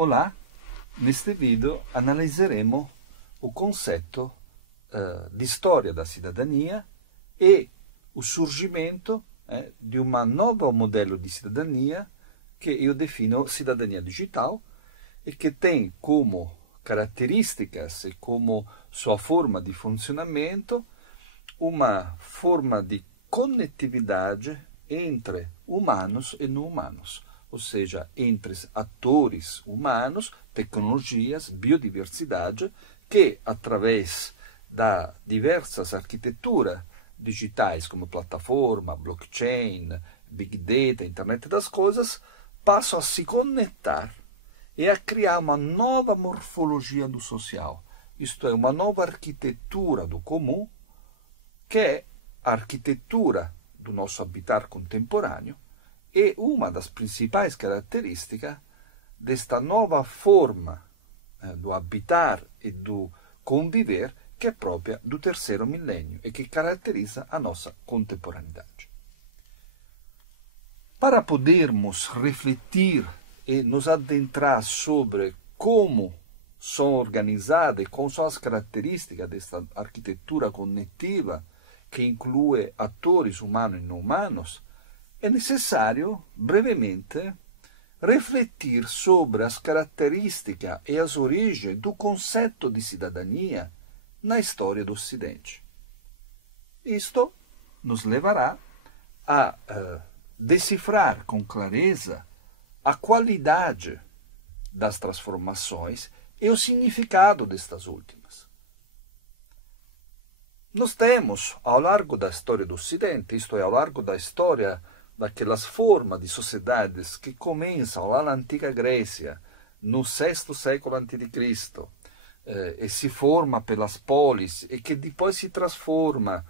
Olá, neste vídeo analiseremo o concetto di storia da cidadania e o surgimento di un nuovo modello di cidadania che io defino cidadania digital e che tem como caratteristicas e como sua forma di funzionamento uma forma de conectividade entre humanos e não humanos, ou seja, entre atores humanos, tecnologias, biodiversidade, que, através da diversas arquiteturas digitais, como plataforma, blockchain, big data, internet das coisas, passam a se conectar e a criar uma nova morfologia do social, isto é, uma nova arquitetura do comum, que é a arquitetura do nosso habitar contemporâneo e uma das principais características desta nova forma do habitar e do conviver que é própria do terceiro milênio e que caracteriza a nossa contemporaneidade. Para podermos refletir e nos adentrar sobre como são organizadas e quais são as características desta arquitetura cognitiva que inclui atores humanos e não humanos, é necessário, brevemente, refletir sobre as características e as origens do conceito de cidadania na história do Ocidente. Isto nos levará a decifrar com clareza a qualidade das transformações e o significado destas últimas. Nós temos, ao largo da história do Ocidente, isto é, ao largo da história daquelas formas de sociedades que começam lá na antiga Grécia, no VI século a.C., e se forma pelas polis, e que depois se transforma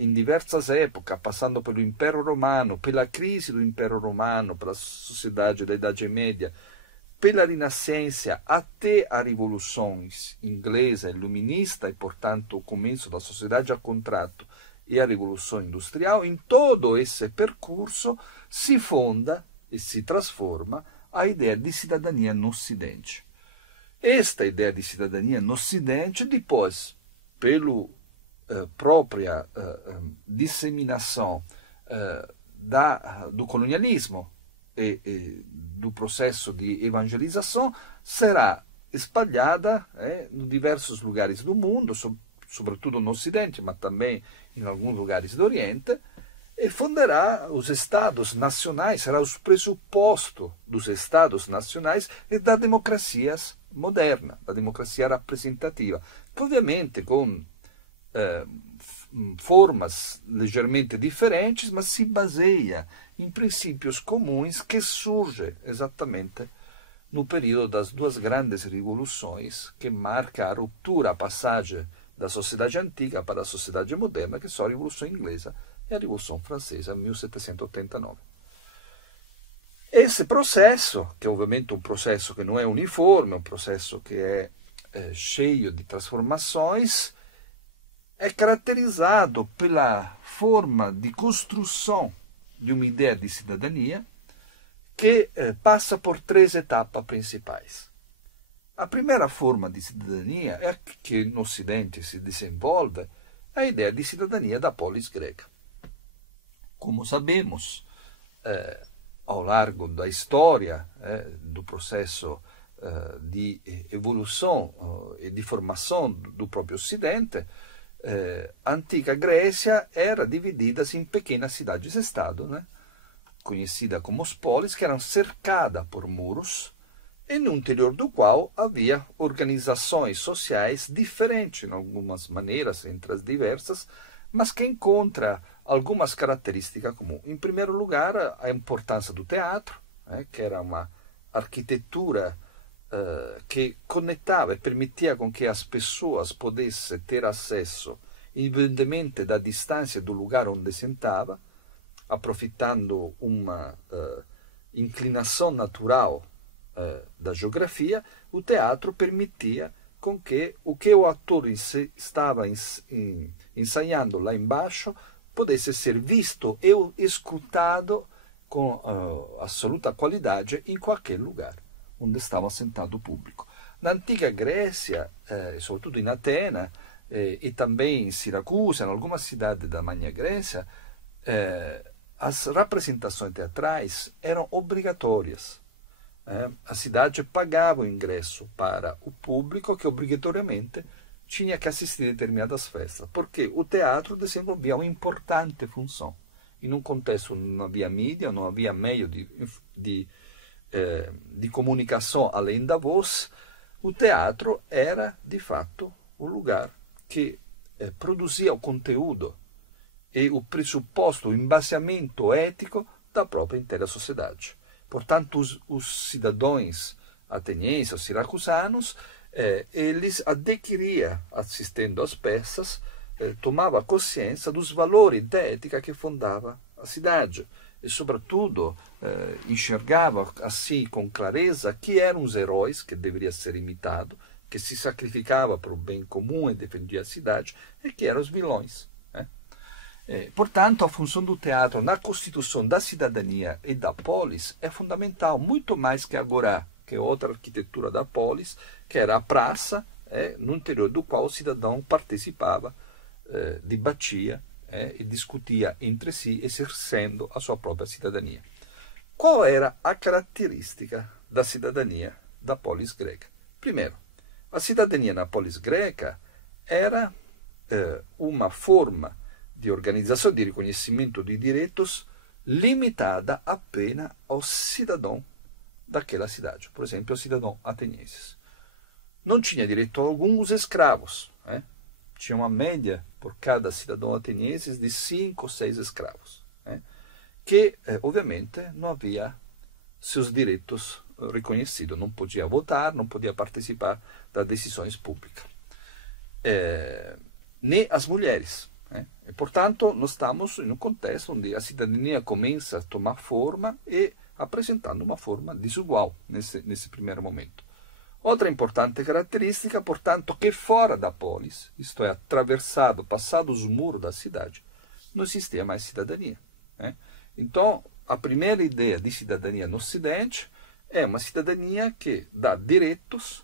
em diversas épocas, passando pelo Império Romano, pela crise do Império Romano, pela sociedade da Idade Média, pela Renascença até a Revolução Inglesa iluminista e, portanto, o começo da sociedade a contrato e a Revolução Industrial, em todo esse percurso se fonda e se transforma a ideia de cidadania no Ocidente. Esta ideia de cidadania no Ocidente, depois, pela própria disseminação do colonialismo e do processo de evangelização, será espalhada em diversos lugares do mundo, sobretudo no Ocidente, mas também em alguns lugares do Oriente, e fundará os Estados nacionais, será os pressupostos dos Estados nacionais e das democracias modernas, da democracia representativa, que obviamente com formas ligeiramente diferentes, mas se baseia em princípios comuns que surgem exatamente no período das duas grandes revoluções que marca a ruptura, a passagem da sociedade antiga para a sociedade moderna, que são a Revolução Inglesa e a Revolução Francesa, 1789. Esse processo, que é obviamente um processo que não é uniforme, um processo que é cheio de transformações, é caracterizado pela forma de construção de uma ideia de cidadania que passa por três etapas principais. A primeira forma de cidadania é a que no Ocidente se desenvolve, a ideia de cidadania da polis grega. Como sabemos, ao largo da história do processo de evolução e de formação do próprio Ocidente, a antiga Grécia era dividida em pequenas cidades-estado, conhecida como os polis, que eram cercadas por muros, e no interior do qual havia organizações sociais diferentes, em algumas maneiras, entre as diversas, mas que encontra algumas características comuns. Em primeiro lugar, a importância do teatro, que era uma arquitetura que conectava e permitia com que as pessoas pudessem ter acesso, independentemente da distância do lugar onde sentava, aproveitando uma inclinação natural da geografia, o teatro permitia com que o que o ator estava ensaiando lá embaixo pudesse ser visto e escutado com absoluta qualidade em qualquer lugar. onde estava assentado o público. Na antiga Grécia, sobretudo em Atena, e também em Siracusa, em algumas cidades da Magna Grécia, as representações teatrais eram obrigatórias. A cidade pagava o ingresso para o público que obrigatoriamente tinha que assistir a determinadas festas, porque o teatro desenvolvia uma importante função. Em um contexto onde não havia mídia, não havia meio de comunicação além da voz, o teatro era, de fato, o lugar que produzia o conteúdo e o pressuposto, o embasamento ético da própria inteira sociedade. Portanto, os cidadãos atenienses, os siracusanos, eles adquiriam, assistindo às peças, tomava consciência dos valores da ética que fundava a cidade e, sobretudo, enxergava assim com clareza que eram os heróis que deveriam ser imitados, que se sacrificavam para o bem comum e defendiam a cidade, e que eram os vilões. Portanto, a função do teatro na constituição da cidadania e da polis é fundamental, muito mais que agora, que é outra arquitetura da polis, que era a praça, no interior do qual o cidadão participava, debatia e discutia entre si, exercendo a sua própria cidadania. Qual era a característica da cidadania da polis greca? Primeiro, a cidadania na polis greca era uma forma de organização de reconhecimento de direitos limitada apenas ao cidadão daquela cidade. Por exemplo, os cidadãos atenienses. Não tinha direito algum os escravos. Tinha uma média por cada cidadão ateniense de 5 ou 6 escravos, que, obviamente, não havia seus direitos reconhecidos. Não podia votar, não podia participar das decisões públicas. Nem as mulheres. E, portanto, nós estamos em um contexto onde a cidadania começa a tomar forma e apresentando uma forma desigual nesse primeiro momento. Outra importante característica, portanto, que fora da polis, isto é, atravessado, passado os muros da cidade, não existia mais cidadania. Então, a primeira ideia de cidadania no Ocidente é uma cidadania que dá direitos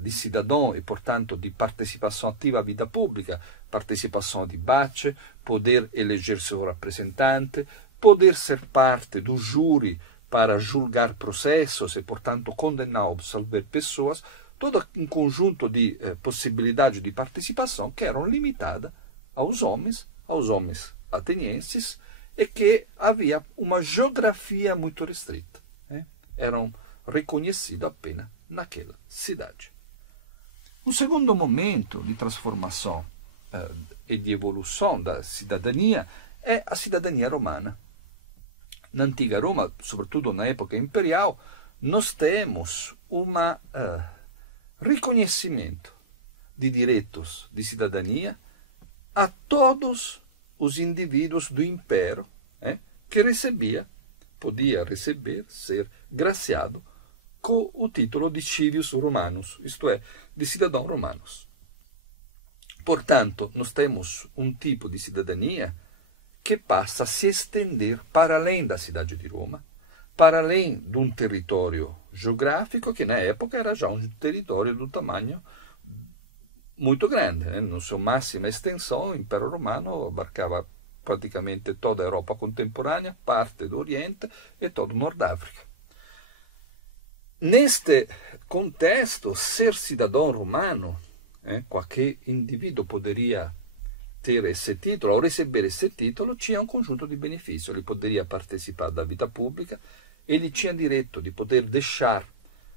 de cidadão e, portanto, de participação ativa à vida pública, participação ao debate, poder eleger seu representante, poder ser parte do júri para julgar processos e, portanto, condenar ou absolver pessoas, todo um conjunto de possibilidades de participação que eram limitadas aos homens atenienses, e que havia uma geografia muito restrita. Eram reconhecidos apenas naquela cidade. Um segundo momento de transformação e de evolução da cidadania é a cidadania romana. Na antiga Roma, sobretudo na época imperial, nós temos um reconhecimento de direitos de cidadania a todos os indivíduos do império que podia receber, ser graciado com o título de civius romanus, isto é, de cidadãos romanos. Portanto, nós temos um tipo de cidadania que passa a se estender para além da cidade de Roma, para além de um território geográfico que na época era já um território do tamanho muito grande. Na sua máxima extensão, o Império Romano abarcava praticamente toda a Europa contemporânea, parte do Oriente e todo o Nord-África. Neste contexto, ser cidadão romano, qualquer indivíduo poderia ter esse título, ou receber esse título, tinha um conjunto de benefícios. Ele poderia participar da vida pública, ele tinha direito de poder deixar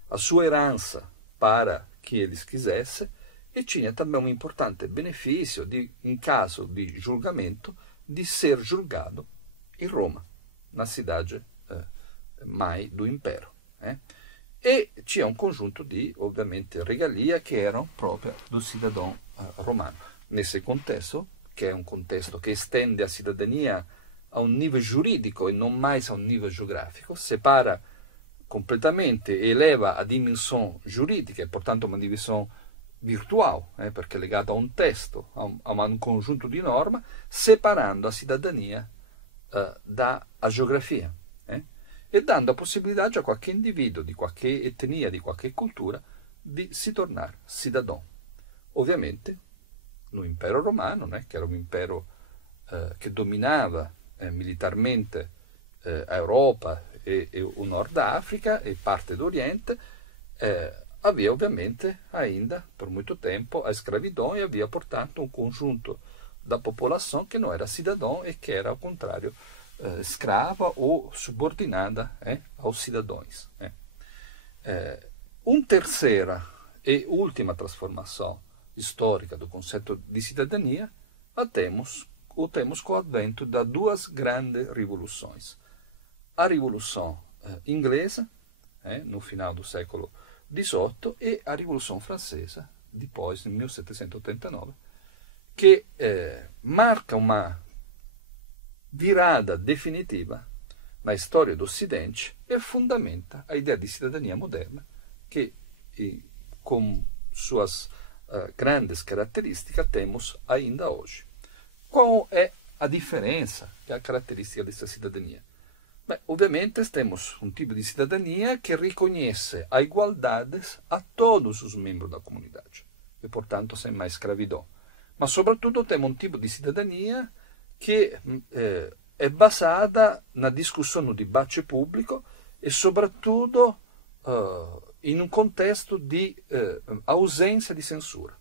a sua herança para que eles quisessem, e tinha também um importante benefício de, em caso de julgamento, de ser julgado em Roma, na cidade mãe do Império. E tinha um conjunto de, obviamente, regalia que eram próprias do cidadão romano. Nesse contexto, que é um contexto que estende a cidadania a um nível jurídico e não mais a um nível geográfico, separa completamente e eleva a dimensão jurídica, e portanto uma dimensão virtual, perché è legata a un testo, a un conjunto di norme, separando a cidadania da geografia. e dando a possibilidade a qualche individuo di qualche etnia, di qualche cultura, di si tornare cidadão. Ovviamente, no Impero Romano, che era un impero che dominava militarmente a Europa e o Nord Africa e parte d'Oriente, havia ovviamente ainda, por muito tempo, a escravidão e havia, portanto, um conjunto da popolação que não era cidadão e que era, ao contrário, escrava ou subordinada aos cidadãos. Uma terceira e última transformação histórica do conceito de cidadania o temos com o advento das duas grandes revoluções. A Revolução Inglesa, no final do século XVIII, e a Revolução Francesa, depois, em 1789, que marca uma virada definitiva na história do Ocidente e fundamenta a ideia de cidadania moderna, que, com suas grandes características, temos ainda hoje. Qual é a diferença e a característica dessa cidadania? Beh, ovviamente temos um tipo de cidadania que reconhece a igualdade a todos os membros da comunidade e, portanto, sem mais escravidão. Mas, sobretudo, temos um tipo de cidadania que é basada na discussão, no debate público e, sobretudo, in un contesto di ausência di censura.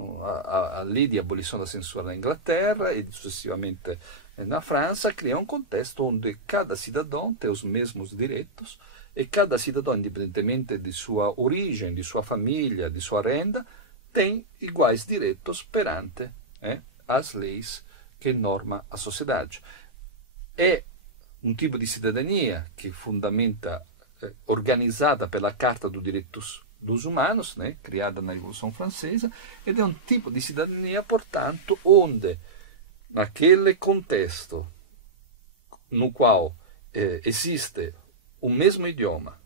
A lei di abolizione della censura in Inghilterra e successivamente na França cria um contexto onde cada cidadão tem os mesmos direitos e cada cidadão, independentemente de sua origem, de sua família, de sua renda, tem iguais direitos perante as leis que norma a sociedade. É um tipo de cidadania que fundamenta, organizada pela Carta dos Direitos dos Humanos, criada na Revolução Francesa, ed è un tipo di cidadania, portanto, onde, naquele contesto no qual esiste o mesmo idioma,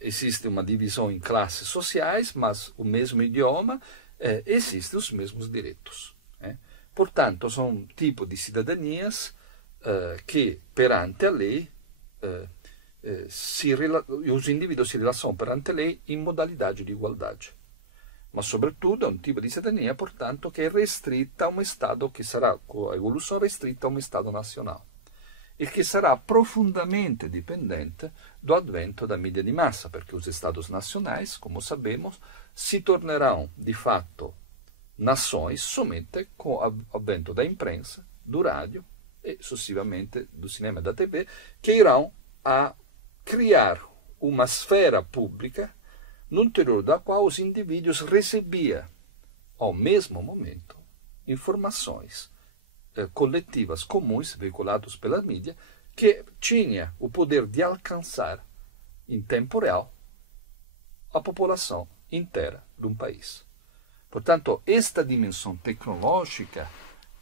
existe uma divisão em classes sociais, mas o mesmo idioma, existem os mesmos direitos. Portanto, são um tipo de cidadanias que, perante a lei, os indivíduos se relacionam perante a lei in modalidade de igualdade. Ma sobretudo è un tipo di cidadania, portanto, che è restrita a un Stato che sarà, con l'evoluzione, restrita a un Stato nazionale e che sarà profondamente dipendente dall'avvento da media di massa, perché os Estados nacionais, come sappiamo, si torneranno di fatto nações somente com o advento da imprensa, do rádio e successivamente do cinema e da TV, che irão a criar uma esfera pública no interior da qual os indivíduos recebiam, ao mesmo momento, informações coletivas comuns veiculadas pela mídia que tinha o poder de alcançar em tempo real a população inteira de um país. Portanto, esta dimensão tecnológica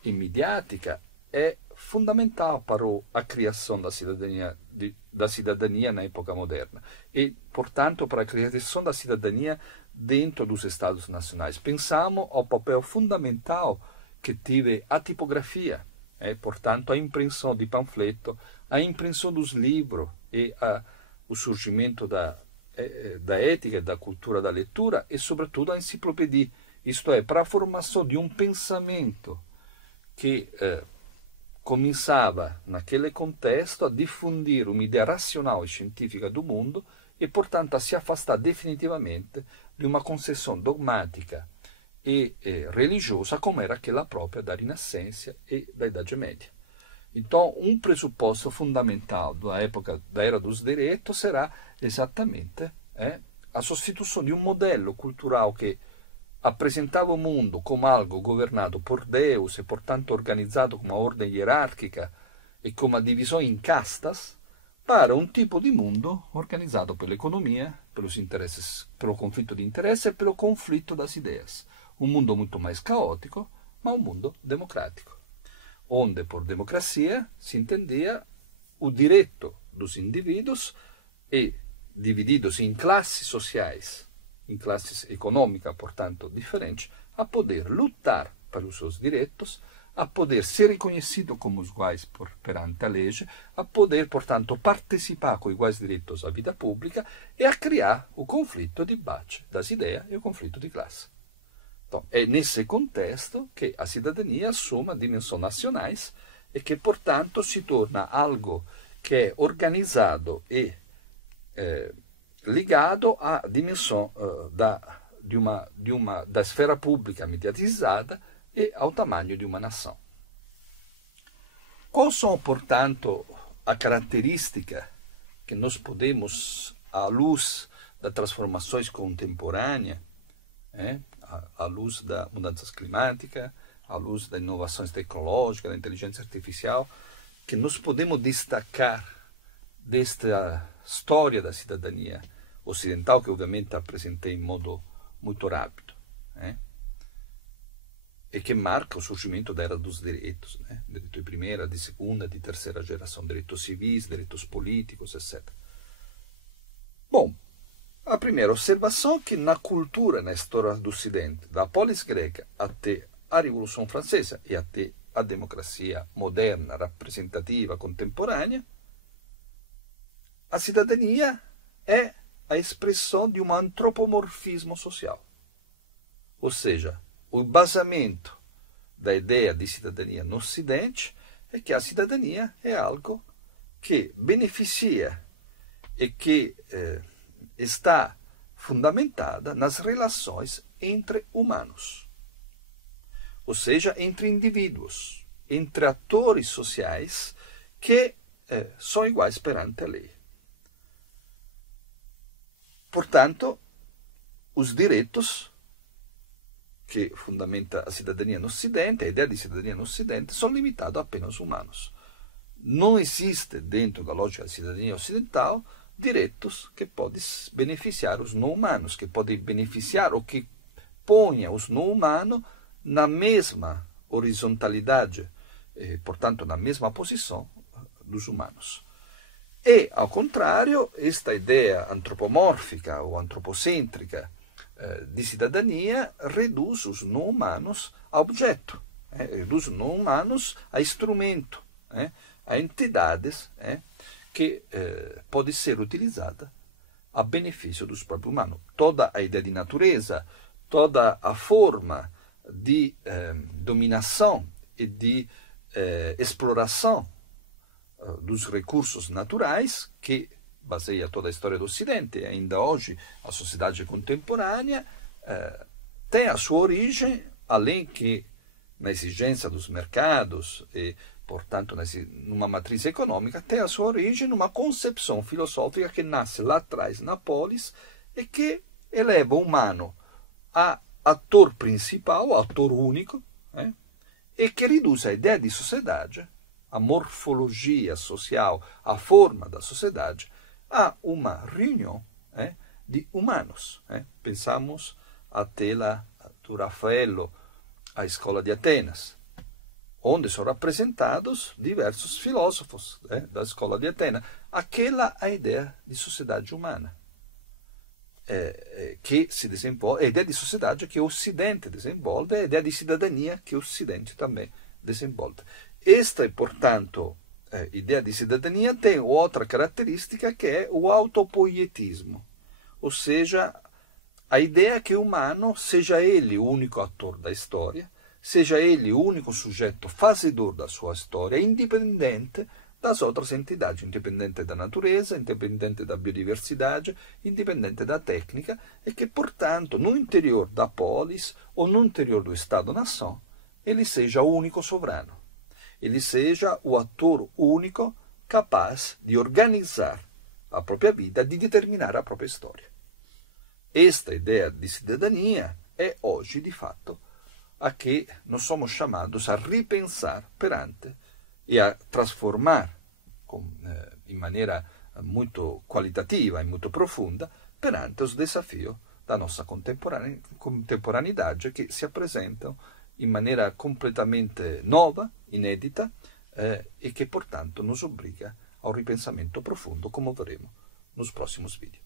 e midiática é fundamental para a criação da cidadania na época moderna e, portanto, para a criação da cidadania dentro dos Estados nacionais. Pensamos ao papel fundamental que teve a tipografia, portanto, a impressão de panfleto, a impressão dos livros e o surgimento da ética e da cultura da leitura e, sobretudo, a enciclopedia, isto é, para a formação de um pensamento que começava, naquele contexto, a difundir uma ideia racional e científica do mundo e, portanto, a se afastar definitivamente de uma conceção dogmática e religiosa como era aquela própria da Renascença e da Idade Média. Então, um pressuposto fundamental da época da Era dos Direitos será exatamente a sostituição de um modelo cultural que apresentava o mundo como algo governado por Deus e, portanto, organizzato com uma ordem hierárquica e com uma divisão em castas, para um tipo de mundo organizado pela economia, pelos interesses, pelo conflito de interesse e pelo conflito das ideias. Um mundo muito mais caótico, mas um mundo democrático, onde por democracia se entendia o direito dos indivíduos e, divididos em classes sociais, em classes econômicas, portanto, diferentes, a poder lutar pelos seus direitos, a poder ser reconhecido como iguais perante a lei, a poder, portanto, participar com iguais direitos à vida pública e a criar o conflito, o debate das ideias e o conflito de classe. Então, é nesse contexto que a cidadania assume dimensões nacionais e que, portanto, se torna algo que é organizado e ligado à dimensão da esfera pública mediatizada e ao tamanho de uma nação. Quais são, portanto, a característica que nós podemos, à luz das transformações contemporâneas, à luz das mudanças climáticas, à luz das inovações tecnológicas, da inteligência artificial, que nós podemos destacar desta história da cidadania ocidental, que obviamente apresentei em modo muito rápido, e que marca o surgimento da era dos direitos, direito de primeira, de segunda, de terceira geração, direitos civis, direitos políticos, etc. Bom, a primeira observação é que na cultura, na história do Ocidente, da polis greca até a Revolução Francesa e até a democracia moderna, representativa, contemporânea, a cidadania é a expressão de um antropomorfismo social. Ou seja, o embasamento da ideia de cidadania no Ocidente é que a cidadania é algo que beneficia e que está fundamentada nas relações entre humanos. Ou seja, entre indivíduos, entre atores sociais que são iguais perante a lei. Portanto, os direitos que fundamenta a cidadania no Ocidente, a ideia de cidadania no Ocidente, são limitados apenas aos humanos. Não existe, dentro da lógica da cidadania ocidental, direitos que podem beneficiar os não-humanos, que podem beneficiar ou que ponham os não-humanos na mesma horizontalidade, portanto, na mesma posição dos humanos. E, ao contrário, esta ideia antropomórfica ou antropocêntrica de cidadania reduz os não-humanos a objeto, reduz os não-humanos a instrumento, a entidades que podem ser utilizadas a benefício dos próprios humanos. Toda a ideia de natureza, toda a forma de dominação e de exploração dos recursos naturais que baseia toda a história do Ocidente, e ainda hoje a sociedade contemporânea tem a sua origem, além que na exigência dos mercados e, portanto, numa matriz econômica, tem a sua origem numa concepção filosófica que nasce lá atrás na polis e que eleva o humano a ator principal, ator único, e que reduz a ideia de sociedade, a morfologia social, a forma da sociedade, a uma reunião de humanos. Pensamos até lá do Raffaello, a Escola de Atenas, onde são representados diversos filósofos da Escola de Atenas. Aquela é a ideia de sociedade humana, que se desenvolve, a ideia de sociedade que o Ocidente desenvolve, a ideia de cidadania que o Ocidente também desenvolve. Esta, portanto, ideia de cidadania tem outra característica que é o autopoietismo, ou seja, a ideia que o humano seja ele o único ator da história, seja ele o único sujeito fazedor da sua história, independente das outras entidades, independente da natureza, independente da biodiversidade, independente da técnica, e que, portanto, no interior da polis ou no interior do Estado-nação, ele seja o único soberano. Ele seja o ator único capaz de organizar a própria vida, de determinar a própria história. Esta ideia de cidadania é hoje, de fato, a que nós somos chamados a repensar perante e a transformar em maneira muito qualitativa e muito profunda perante os desafios da nossa contemporaneidade que se apresentam in maniera completamente nova, inedita, e che portanto nos obbliga a un ripensamento profondo, come vedremo nos próximos vídeos.